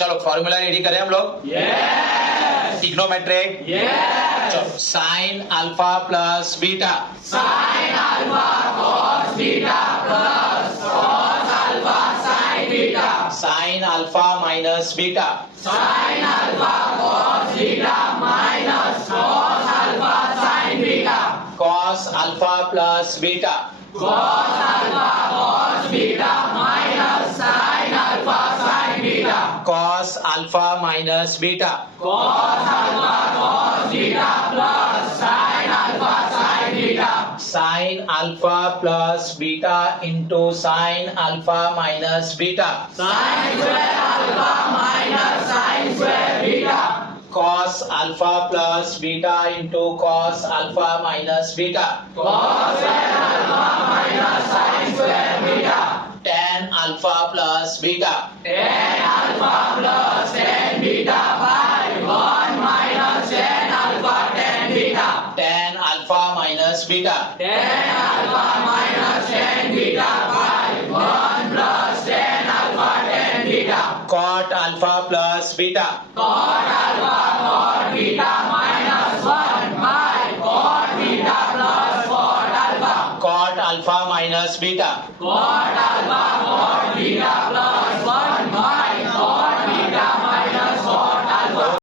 चलो formula ready करें हम लोग। ट्रिग्नोमेट्रिक। चलो sine alpha plus beta. Sine alpha cos beta plus cos alpha sine beta. Sine alpha minus beta. Sine alpha cos beta minus cos alpha sine beta. Cos alpha plus beta. Cos alpha cos beta minus sine alpha sine beta. Cos alpha minus beta. Cos alpha cos beta plus sine alpha sine beta. Sine alpha plus beta into sine alpha minus beta. Sine square alpha minus sine square beta. Cos alpha plus beta into cos alpha minus beta. Cos square alpha minus sine square beta. Tan alpha plus beta. Tan alpha plus tan beta by 1 minus tan alpha tan beta. Tan alpha minus beta. Tan alpha minus tan beta by 1 plus tan alpha tan beta. Cot alpha plus beta. Cot alpha cot beta minus 1 by cot beta plus cot alpha. Cot alpha minus beta. Cot alpha cot beta plus 1 bye